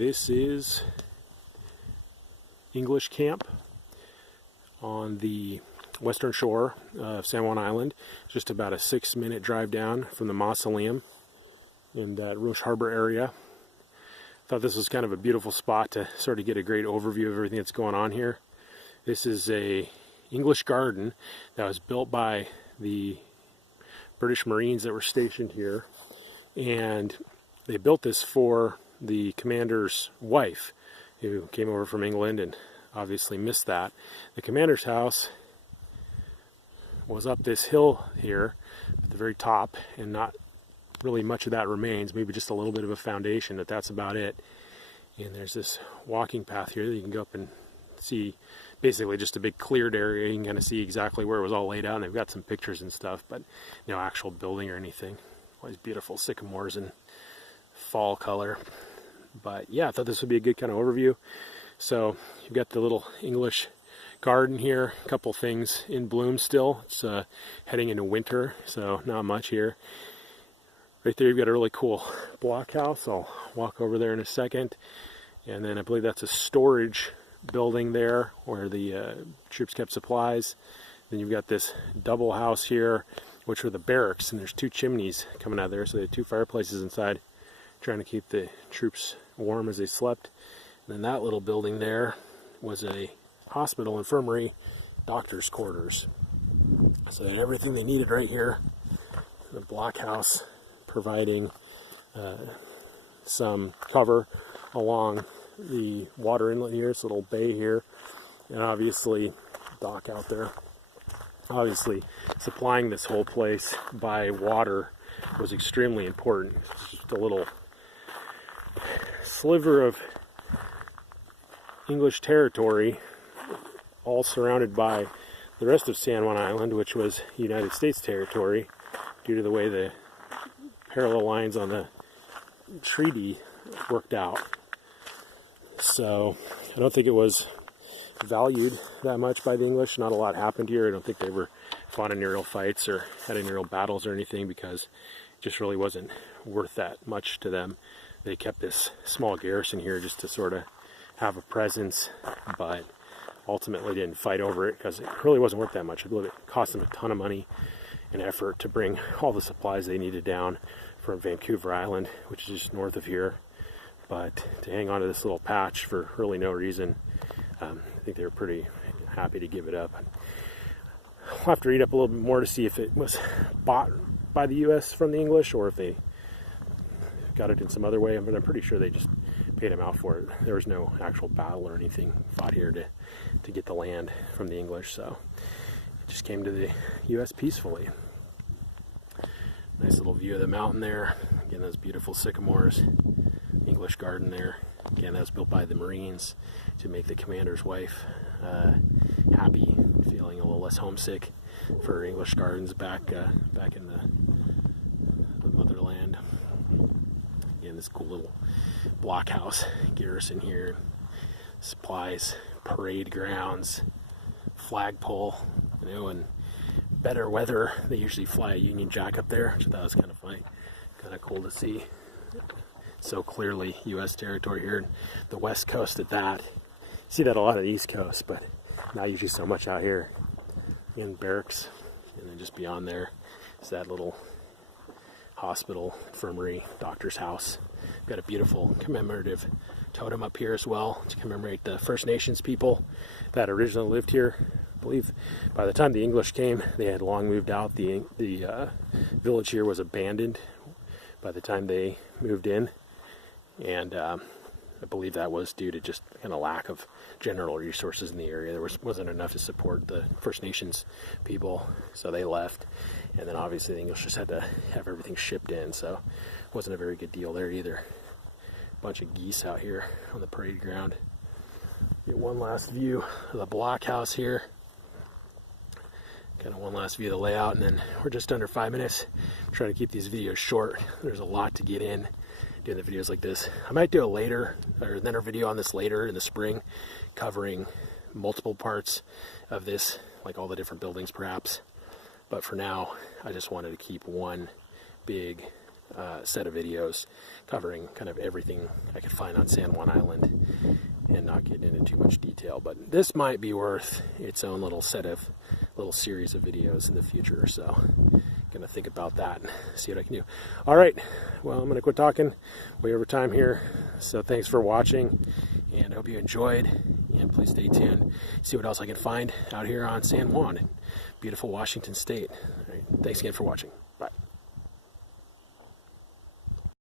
This is English camp on the western shore of San Juan Island. It's just about a 6-minute drive down from the mausoleum in that Roche Harbor area. Thought this was kind of a beautiful spot to sort of get a great overview of everything that's going on here. This is a English garden that was built by the British Marines that were stationed here, and they built this for the commander's wife, who came over from England and obviously missed that. The commander's house was up this hill here at the very top, and not really much of that remains, maybe just a little bit of a foundation, but that's about it. And there's this walking path here that you can go up and see, basically just a big cleared area. You can kind of see exactly where it was all laid out, and they've got some pictures and stuff, but no actual building or anything. All these beautiful sycamores in fall color. But yeah, I thought this would be a good kind of overview. So you've got the little English garden here, a couple things in bloom still. It's heading into winter, so not much here. Right there you've got a really cool blockhouse. I'll walk over there in a second. And then I believe that's a storage building there where the troops kept supplies. Then you've got this double house here, which are the barracks, and there's 2 chimneys coming out of there, so they had 2 fireplaces inside, trying to keep the troops warm as they slept. And then that little building there was a hospital, infirmary, doctor's quarters. So they had everything they needed right here. The blockhouse providing some cover along the water inlet here, this little bay here, and obviously dock out there. Obviously supplying this whole place by water was extremely important. It's just a little sliver of English territory, all surrounded by the rest of San Juan Island, which was United States territory, due to the way the parallel lines on the treaty worked out. So I don't think it was valued that much by the English. Not a lot happened here. I don't think they ever fought in aerial fights or had any aerial battles or anything, because it just really wasn't worth that much to them. They kept this small garrison here just to sort of have a presence, but ultimately didn't fight over it because it really wasn't worth that much. I believe it cost them a ton of money and effort to bring all the supplies they needed down from Vancouver Island, which is just north of here. But to hang on to this little patch for really no reason, I think they were pretty happy to give it up. I'll have to read up a little bit more to see if it was bought by the U.S. from the English, or if they got it in some other way, but I'm pretty sure they just paid them out for it. There was no actual battle or anything fought here to get the land from the English, so it just came to the U.S. peacefully. Nice little view of the mountain there. Again, those beautiful sycamores. English garden there. Again, that was built by the Marines to make the commander's wife happy, feeling a little less homesick for English gardens back in the motherland. Again, this cool little blockhouse garrison here. Supplies, parade grounds, flagpole, and better weather, they usually fly a Union Jack up there, which I thought was kind of funny, kind of cool to see. So clearly U.S. territory here, and the West Coast at that. You see that a lot on the East Coast, but not usually so much out here. In barracks, and then just beyond there is that little hospital, infirmary, doctor's house. Got a beautiful commemorative totem up here as well to commemorate the First Nations people that originally lived here. I believe by the time the English came, they had long moved out. The village here was abandoned by the time they moved in, and I believe that was due to just kind of lack of general resources in the area. There wasn't enough to support the First Nations people, so they left. And then obviously the English just had to have everything shipped in, so it wasn't a very good deal there either. Bunch of geese out here on the parade ground. Get one last view of the blockhouse here. Kind of one last view of the layout, and then we're just under 5 minutes. I'm trying to keep these videos short. There's a lot to get in doing the videos like this. I might do another video on this later in the spring, covering multiple parts of this, like all the different buildings perhaps. But for now, I just wanted to keep one big set of videos covering kind of everything I could find on San Juan Island and not get into too much detail. But this might be worth its own little series of videos in the future. So gonna think about that, see what I can do. All right, well, I'm gonna quit talking way over time here. So thanks for watching, and I hope you enjoyed, and please stay tuned, see what else I can find out here on San Juan, beautiful Washington State. All right, thanks again for watching.